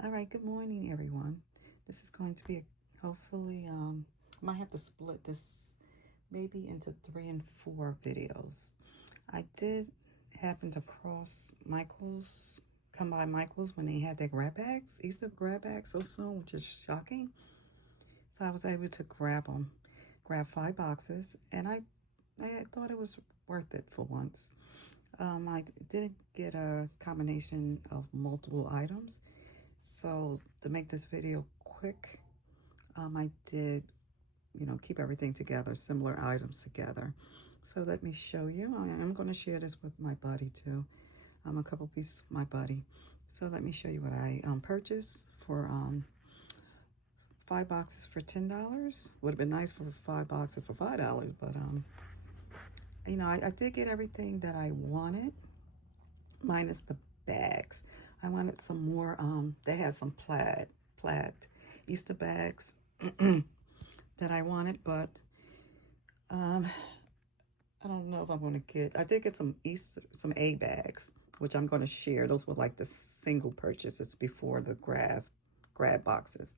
All right, good morning, everyone. This is going to be hopefully, I might have to split this maybe into 3 and 4 videos. I did happen to cross Michael's, come by Michael's when they had their grab bags, Easter grab bags so soon, which is shocking. So I was able to grab them, grab 5 boxes, and I thought it was worth it for once. I did get a combination of multiple items. So to make this video quick, I did, keep everything together, similar items together. So let me show you. I am going to share this with my buddy too. A couple pieces of my buddy. So let me show you what I purchased for 5 boxes for $10. Would have been nice for 5 boxes for $5, but I did get everything that I wanted, minus the bags. I wanted some more. They had some plaid Easter bags that I wanted, but I don't know if I'm going to get. I did get some egg bags, which I'm going to share. Those were like the single purchases before the grab boxes,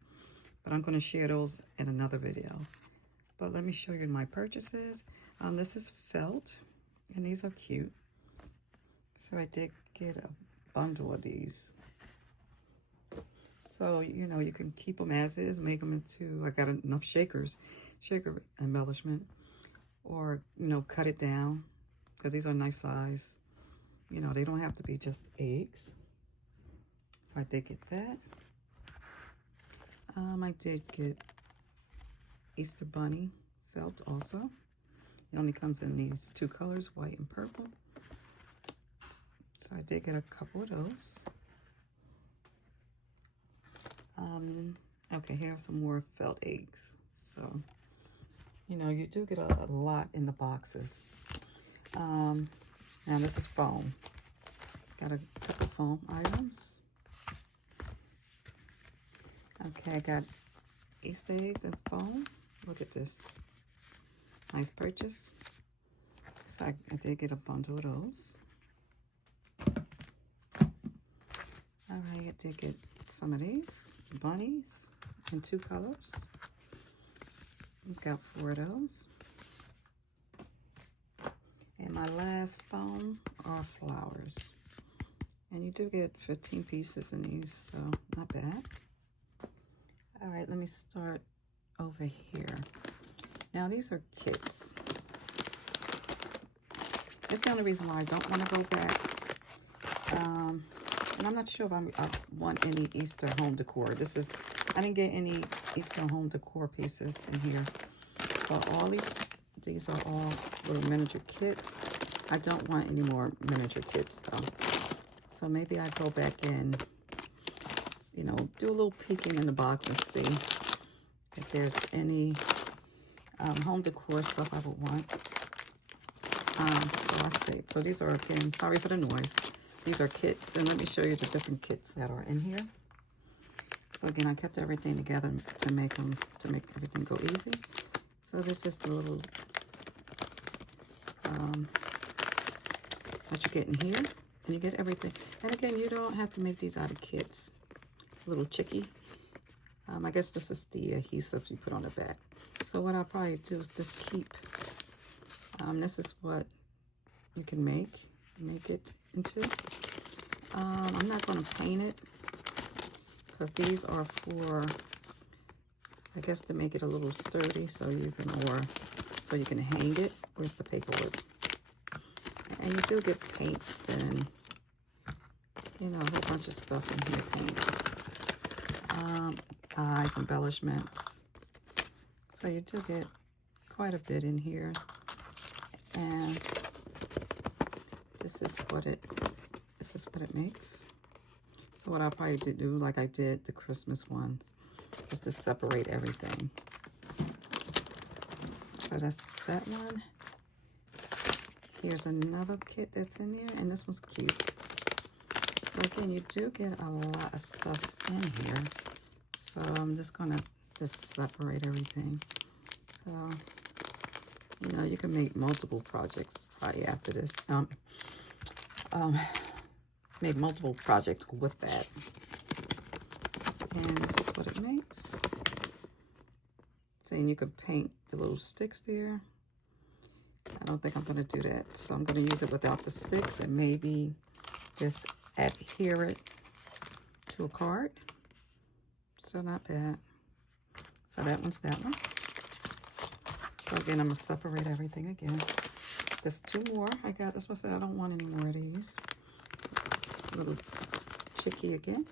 but I'm going to share those in another video. But let me show you my purchases. This is felt, and these are cute. So I did get a bundle of these. So, you can keep them as is, make them into, I got enough shaker embellishment, or, cut it down, because these are nice size. They don't have to be just eggs. So I did get that. I did get Easter Bunny felt also. It only comes in these 2 colors, white and purple. So I did get a couple of those. Okay, here are some more felt eggs. So, you do get a lot in the boxes. Now this is foam. Got a couple foam items. Okay, I got Easter eggs and foam. Look at this. Nice purchase. So I did get a bundle of those. All right, I did get some of these bunnies in 2 colors. Got 4 of those. And my last foam are flowers. And you do get 15 pieces in these, so not bad. All right, let me start over here. Now these are kits. That's the only reason why I don't want to go back. And I'm not sure if I want any Easter home decor. I didn't get any Easter home decor pieces in here. But all these are all little miniature kits. I don't want any more miniature kits though. So maybe I go back in, do a little peeking in the box and see if there's any home decor stuff I would want. So let's see. So these are, again, sorry for the noise. These are kits, and let me show you the different kits that are in here. So again, I kept everything together to make everything go easy. So this is the little what you get in here, and you get everything. And again, you don't have to make these out of kits. Little chickie. I guess this is the adhesive you put on the back. So what I'll probably do is just keep. This is what you can make it into. I'm not going to paint it because these are for, I guess, to make it a little sturdy so you can hang it. Where's the paperwork? And you do get paints and a whole bunch of stuff in here. Paint, eyes, embellishments. So you do get quite a bit in here. And this is what it makes. So what I'll probably do, like I did the Christmas ones, is to separate everything. So that's that one. Here's another kit that's in there, and this one's cute. So again, you do get a lot of stuff in here. So I'm just gonna separate everything. So you can make multiple projects probably after this. Make multiple projects with that. what it makes. Saying you can paint the little sticks there. I don't think I'm going to do that, so I'm going to use it without the sticks and maybe just adhere it to a card. So not bad. So that one's that one. So again, I'm going to separate everything again. There's 2 more I got. That's what I said. I don't want any more of these. Little chickie again.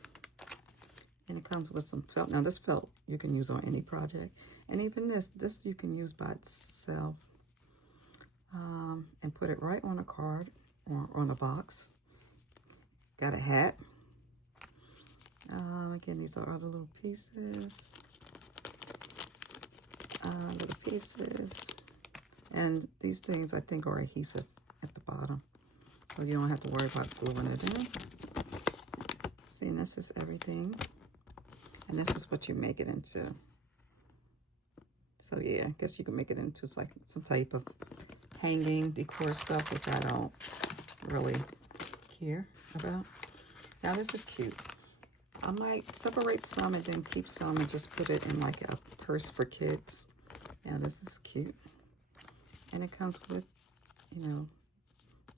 And it comes with some felt. Now this felt you can use on any project. And even this you can use by itself. And put it right on a card or on a box. Got a hat. Again, these are all the little pieces. And these things I think are adhesive at the bottom. So you don't have to worry about gluing it in. See, this is everything. And this is what you make it into. So yeah, I guess you can make it into like some type of hanging decor stuff, which I don't really care about. Now this is cute. I might separate some and then keep some and just put it in like a purse for kids. Now this is cute. And it comes with, you know,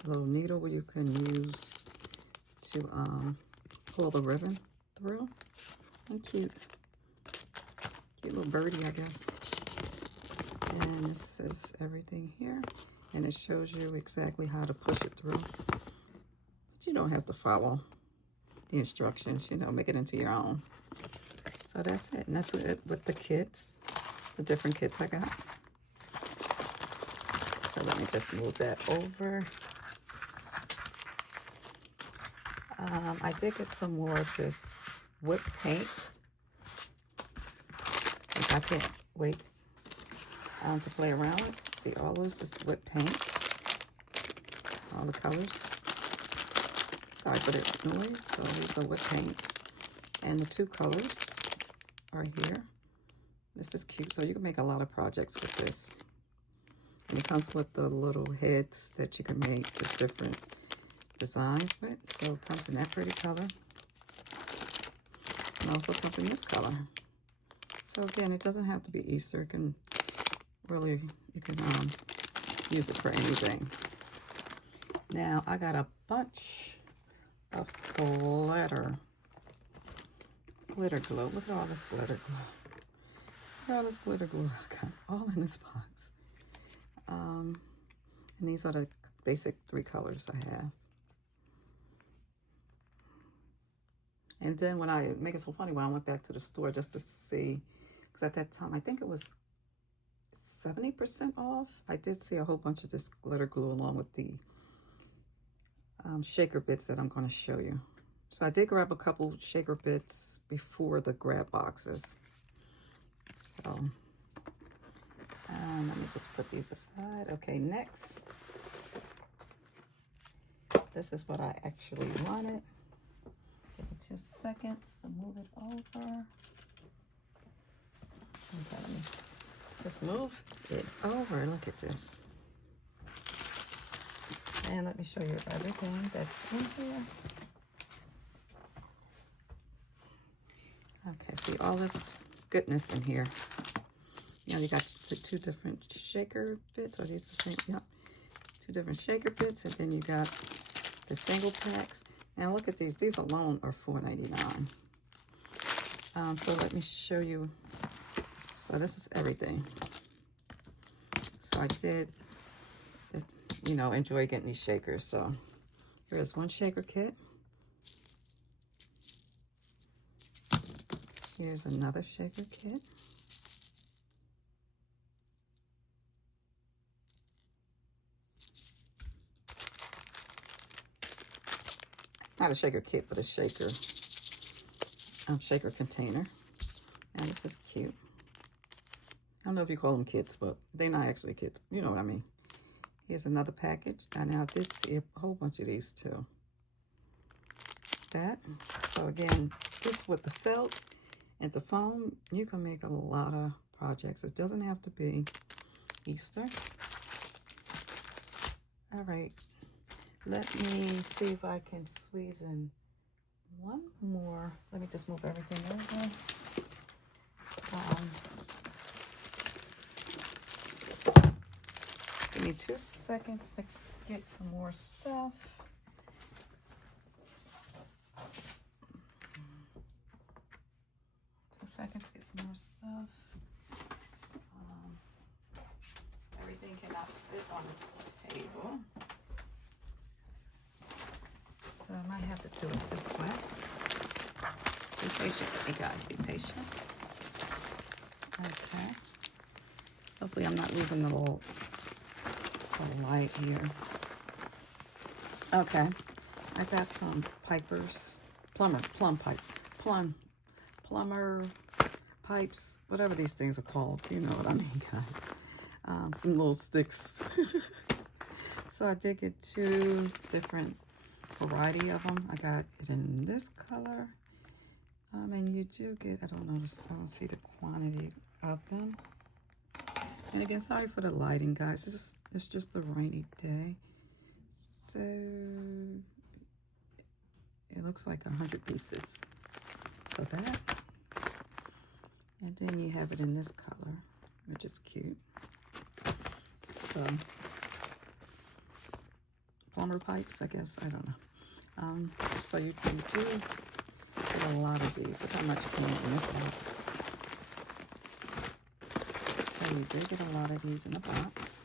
a little needle where you can use to pull the ribbon through. And cute. Cute little birdie, I guess. And this is everything here. And it shows you exactly how to push it through. But you don't have to follow the instructions, you know, make it into your own. So that's it. And that's it with the kits, the different kits I got. So let me just move that over. I did get some more of this whip paint. I can't wait to play around with. See, all this is whip paint. All the colors. Sorry for the noise. So these are whip paints. And the 2 colors are here. This is cute. So you can make a lot of projects with this. And it comes with the little heads that you can make with different designs with. So it comes in that pretty color. And also comes in this color. So again, it doesn't have to be Easter. It can really, you can use it for anything. Now I got a bunch of glitter glue. Look at all this glitter glue. Look at all this glitter glue I got all in this box. And these are the basic 3 colors I have. And then when I make it so funny, when I went back to the store just to see, because at that time I think it was 70% off. I did see a whole bunch of this glitter glue along with the shaker bits that I'm going to show you. So I did grab a couple shaker bits before the grab boxes. So let me just put these aside. Okay, next. This is what I actually wanted. Give me 2 seconds to move it over. Okay, let me just move it over. Look at this. And let me show you everything that's in here. Okay, see all this goodness in here. You know, you got the 2 different shaker bits. Are these the same? Yep. 2 different shaker bits, and then you got the single packs. Now look at these. These alone are $4.99. So let me show you. So this is everything. So I did, you know, enjoy getting these shakers. So here's 1 shaker kit. Here's another shaker kit. Not a shaker kit, but a shaker container. And this is cute. I don't know if you call them kits, but they're not actually kits. You know what I mean. Here's another package. And I did see a whole bunch of these too. That. So again, this with the felt and the foam, you can make a lot of projects. It doesn't have to be Easter. All right. Let me see if I can squeeze in one more. Let me just move everything over. Give me 2 seconds to get some more stuff. Seconds to get some more stuff. Everything cannot fit on the table, so I might have to do it this way. Be patient with me, guys. Be patient. Okay. Hopefully I'm not losing the little light here. Okay. I got some plumber pipes, whatever these things are called. You know what I mean, guys. Some little sticks. So I did get 2 different variety of them. I got it in this color. And you do get, I don't see the quantity of them. And again, sorry for the lighting, guys. It's just a rainy day. So it looks like 100 pieces. So that. And then you have it in this color, which is cute. So plumber pipes, I guess. I don't know. So you do get a lot of these. Look how much came in this box. So you do get a lot of these in the box.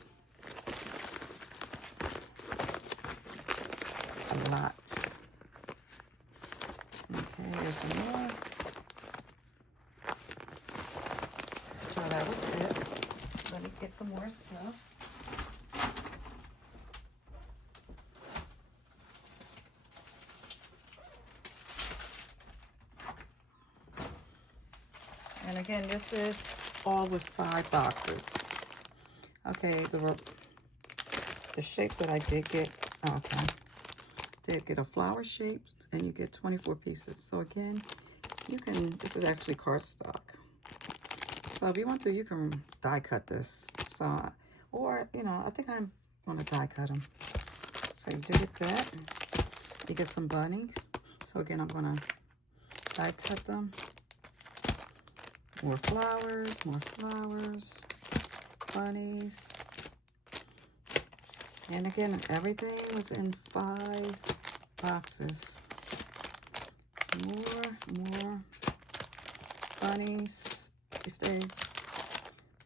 A lot. Okay, here's some more. So that was it. Let me get some more stuff. And again, this is all with 5 boxes. Okay, the shapes that I did get, okay, did get a flower shape, and you get 24 pieces. So again, you can, this is actually cardstock. So if you want to, you can die cut this. So, or, you know, I think I'm going to die cut them. So you do get that. You get some bunnies. So again, I'm going to die cut them. More flowers, bunnies. And again, everything was in 5 boxes. More bunnies, Easter eggs,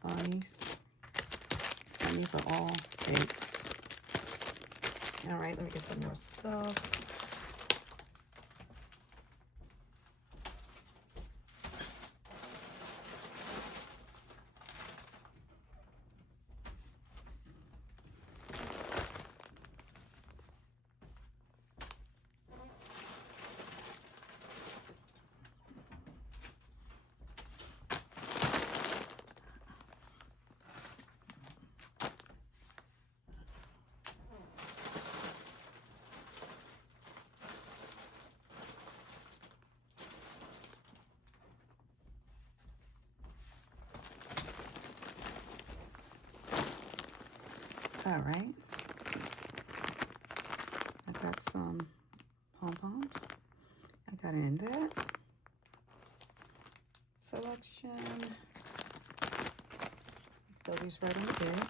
bunnies. And these are all eggs. All right, let me get some more stuff. All right. I got some pom-poms. I got it in that selection. Throw these right in there.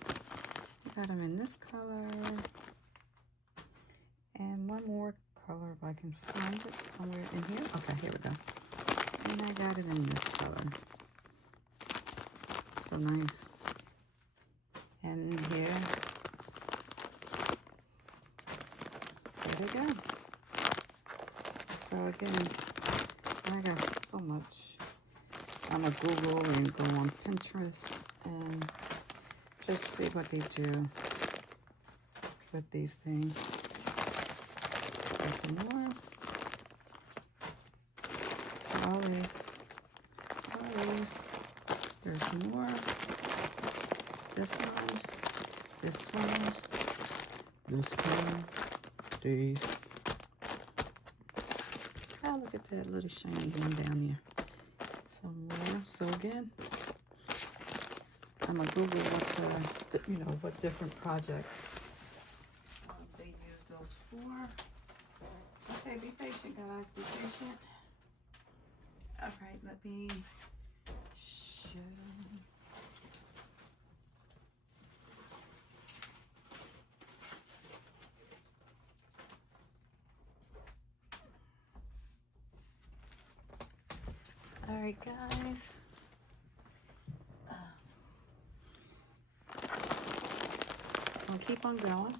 I got them in this color. And one more color if I can find it somewhere in here. Okay, here we go. And I got it in this color. So nice. And in here. There we go. So again, I got so much. I'm gonna Google and go on Pinterest and just see what they do with these things. There's some more. So always. There's more. This one. These. Oh, look at that little shiny one down there. Some more. So again, I'm gonna Google what what different projects they use those for. Okay, be patient, guys. Be patient. All right, let me show All right, guys. I'll keep on going.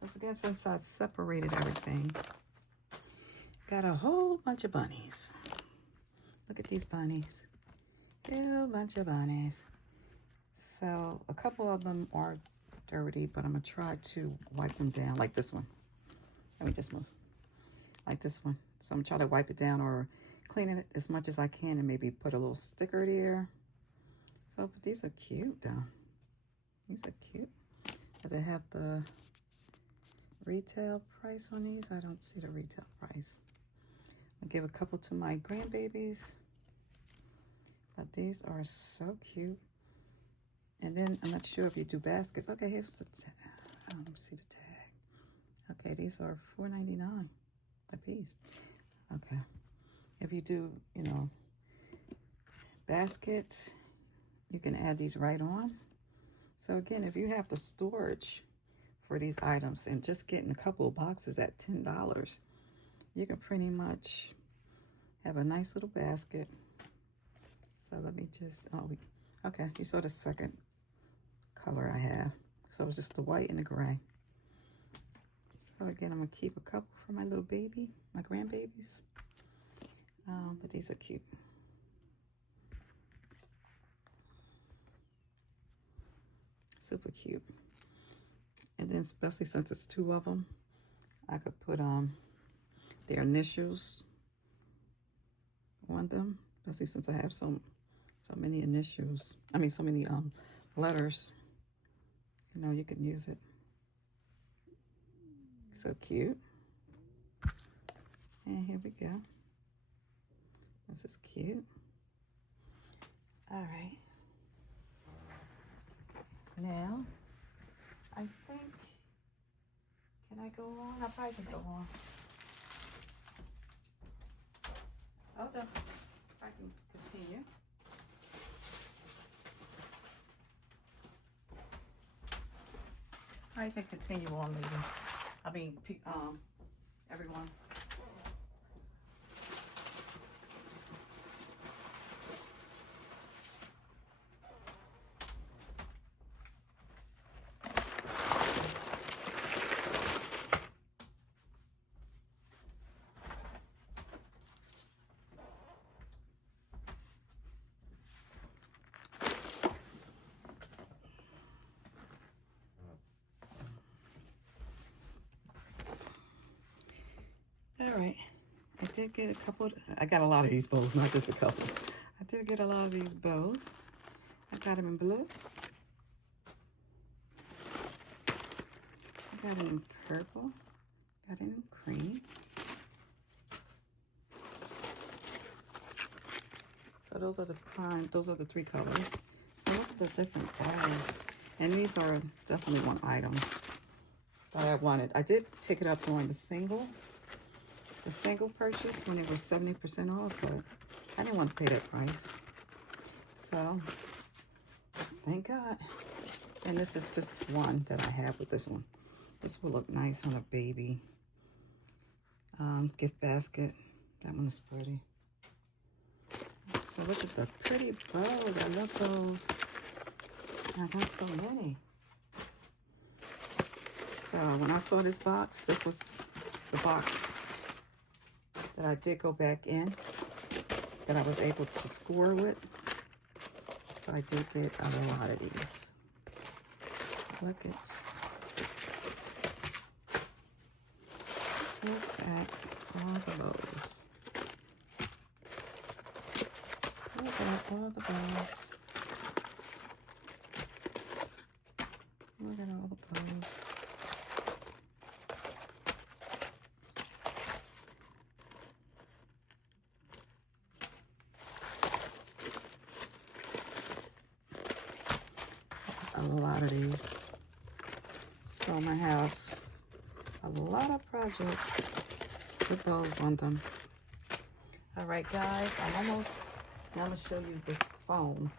Once again, since I separated everything, got a whole bunch of bunnies. Look at these bunnies. A bunch of bunnies. So a couple of them are dirty, but I'm gonna try to wipe them down, like this one. Let me just move. Like this one. So I'm gonna try to wipe it down or clean it as much as I can and maybe put a little sticker there. So, but these are cute though. These are cute. Does it have the retail price on these? I don't see the retail price. I'll give a couple to my grandbabies. But these are so cute. And then I'm not sure if you do baskets. Okay, here's the tag. Let me see the tag. Okay, these are $4.99 a piece. Okay. If you do, you know, baskets, you can add these right on. So again, if you have the storage for these items and just getting a couple of boxes at $10, you can pretty much have a nice little basket. So let me just, okay, you saw the second color I have. So it's just the white and the gray. So again, I'm gonna keep a couple for my little baby, my grandbabies. But these are cute. Super cute. And then especially since it's two of them, I could put their initials on them. Especially since I have so many initials. I mean, so many letters. You know, you can use it. So cute. And here we go. This is cute. All right. Now, I think, can I go on? I probably can go on. Hold up. I can continue. I can continue on, ladies. I mean, everyone. All right, I did get a couple, I got a lot of these bows, not just a couple. I did get a lot of these bows. I got them in blue. I got it in purple. Got it in cream. So those are the three colors. So look at the different bows. And these are definitely one item that I wanted. I did pick it up during the single purchase when it was 70% off, but I didn't want to pay that price. So, thank God. And this is just one that I have with this one. This will look nice on a baby gift basket. That one is pretty. So look at the pretty bows. I love those. I got so many. So when I saw this box, this was the box that I did go back in, that I was able to score with. So I did get a lot of these. Look at all the bows. Look at all the bows. Look at all the bows. A lot of these. So I'm gonna have a lot of projects with bows on them. All right, guys, I'm almost, now I'm gonna show you the foam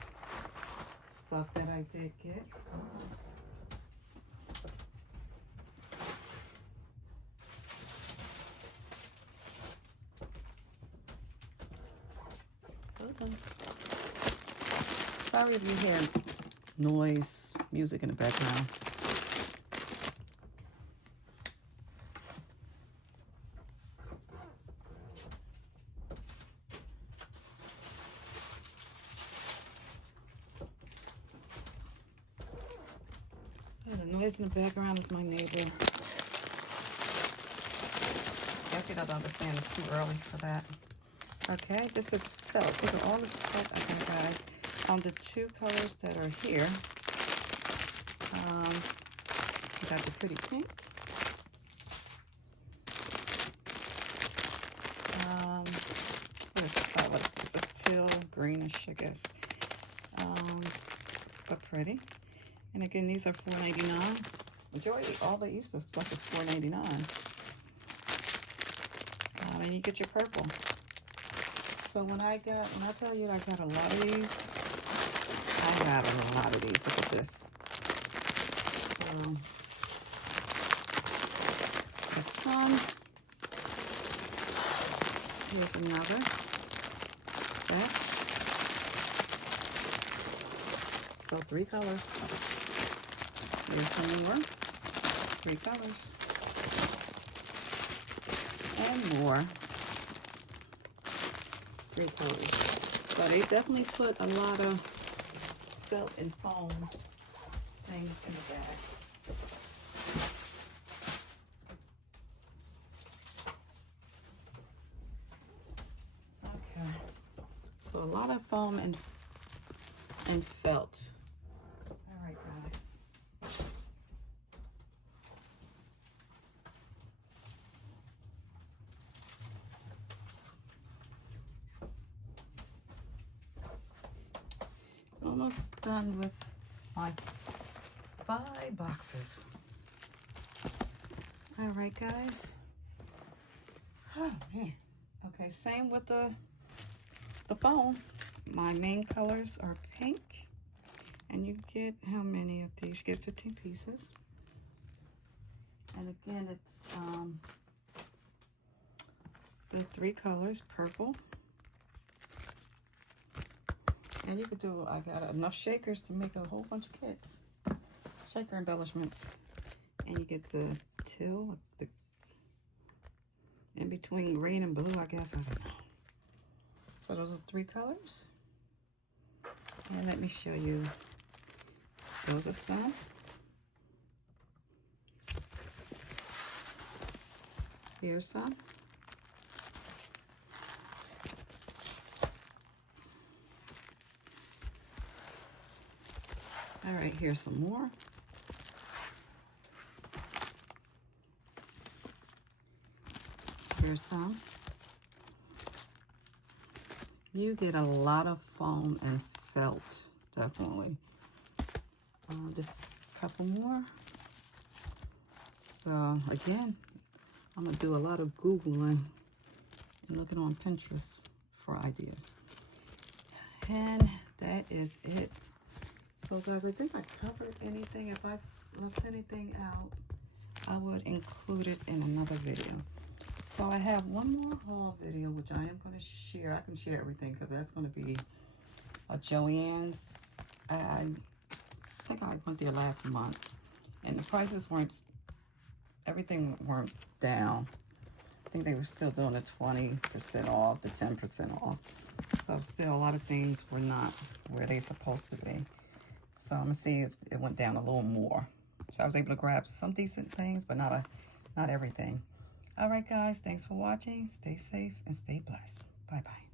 stuff that I did get. Hold on. Sorry if you hear noise, music in the background. Yeah, the noise in the background is my neighbor. Guess he doesn't understand it's too early for that. Okay, this is felt. These are all this felt, I think, guys. The two colors that are here. You got your pretty pink. What is this? It's teal greenish, I guess. But pretty. And again, these are $4.99. Majority, all the Easter stuff is $4.99. And you get your purple. So when I tell you I got a lot of these, I got a lot of these. Look at this. So that's fun. Here's another batch. So 3 colors. Here's some more. 3 colors. And more. 3 colors. So they definitely put a lot of felt and foams things in the bag. Okay. So a lot of foam and felt. All right, guys. Almost done with my 5 boxes. All right, guys. Oh man. Okay, same with the foam. My main colors are pink, and you get how many of these? You get 15 pieces. And again, it's the 3 colors: purple. And you could do, I got enough shakers to make a whole bunch of kits. Shaker embellishments. And you get the teal, the in between green and blue, I guess, I don't know. So those are 3 colors. And let me show you. Those are some. Here's some. All right, here's some more. Here's some. You get a lot of foam and felt, definitely. Just a couple more. So again, I'm gonna do a lot of Googling and looking on Pinterest for ideas. And that is it. So guys, I think I covered anything. If I left anything out, I would include it in another video. So I have one more haul video, which I am going to share. I can share everything because that's going to be a Joann's. I think I went there last month, and the prices weren't, everything weren't down. I think they were still doing the 20% off, the 10% off. So still a lot of things were not where they're supposed to be. So I'm gonna see if it went down a little more. So I was able to grab some decent things, but not everything. All right, guys, thanks for watching. Stay safe and stay blessed. Bye-bye.